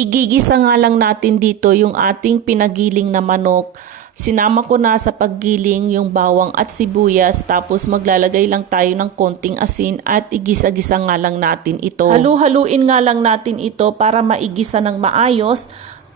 Igigisa nga lang natin dito yung ating pinagiling na manok. Sinama ko na sa paggiling yung bawang at sibuyas, tapos maglalagay lang tayo ng konting asin at igisa-gisa nga lang natin ito. Halu-haluin nga lang natin ito para maigisa ng maayos.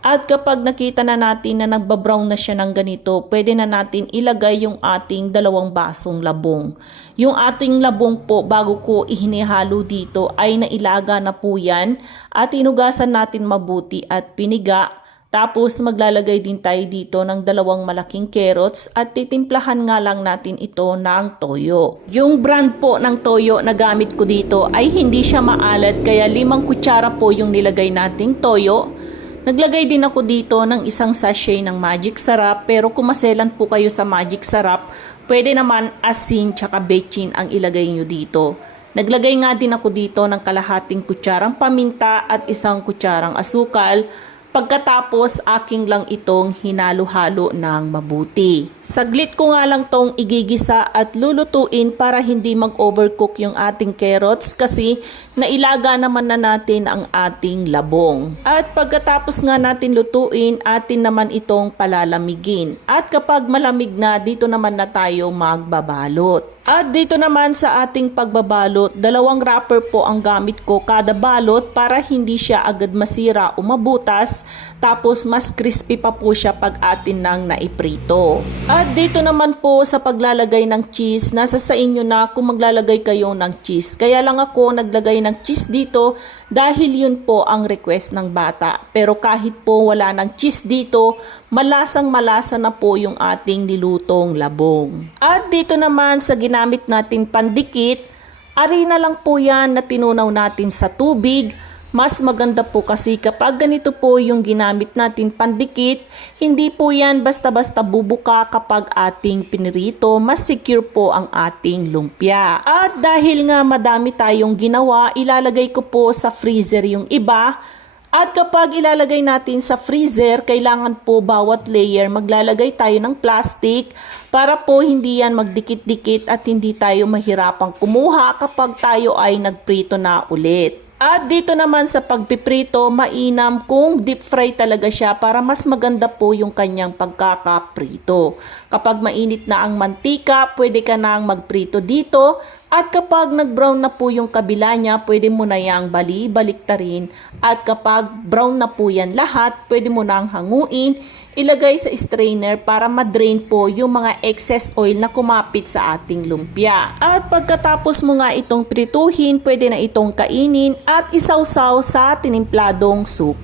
At kapag nakita na natin na nagbabrown na siya ng ganito, pwede na natin ilagay yung ating 2 basong labong. Yung ating labong po, bago ko ihinihalo dito, ay nailaga na po yan at inugasan natin mabuti at piniga. Tapos maglalagay din tayo dito ng 2 malaking carrots at titimplahan nga lang natin ito ng toyo. Yung brand po ng toyo na gamit ko dito ay hindi siya maalat, kaya 5 kutsara po yung nilagay nating toyo. Naglagay din ako dito ng 1 sachet ng magic sarap, pero kung maselan po kayo sa magic sarap, pwede naman asin tsaka bechin ang ilagay nyo dito. Naglagay nga din ako dito ng kalahating kutsarang paminta at 1 kutsarang asukal. Pagkatapos, aking lang itong hinalo-halo ng mabuti. Saglit ko nga lang tong igigisa at lulutuin para hindi mag-overcook yung ating carrots kasi nailaga naman na natin ang ating labong. At pagkatapos nga natin lutuin, atin naman itong palalamigin. At kapag malamig na, dito naman na tayo magbabalot. At dito naman sa ating pagbabalot, 2 wrapper po ang gamit ko kada balot para hindi siya agad masira o mabutas. Tapos mas crispy pa po siya pag atin nang naiprito. At dito naman po sa paglalagay ng cheese, nasa sa inyo na kung maglalagay kayo ng cheese. Kaya lang ako naglagay ng cheese dito dahil yun po ang request ng bata. Pero kahit po wala ng cheese dito, malasang malasa na po yung ating nilutong labong. At dito naman sa ginamit nating pandikit, arena lang po yan na tinunaw natin sa tubig. Mas maganda po kasi kapag ganito po yung ginamit natin pandikit, hindi po yan basta-basta bubuka kapag ating pinirito, mas secure po ang ating lumpia. At dahil nga madami tayong ginawa, ilalagay ko po sa freezer yung iba. At kapag ilalagay natin sa freezer, kailangan po bawat layer maglalagay tayo ng plastic para po hindi yan magdikit-dikit at hindi tayo mahirapang kumuha kapag tayo ay nagprito na ulit. At dito naman sa pagpiprito, mainam kung deep fry talaga siya para mas maganda po yung kanyang pagkakaprito. Kapag mainit na ang mantika, pwede ka nang magprito dito. At kapag nag-brown na po yung kabila niya, pwede mo na yang bali-baliktarin. At kapag brown na po yan lahat, pwede mo nang hanguin, ilagay sa strainer para ma-drain po yung mga excess oil na kumapit sa ating lumpia. At pagkatapos mo nga itong prituhin, pwede na itong kainin at isawsaw sa tinimpladong soup.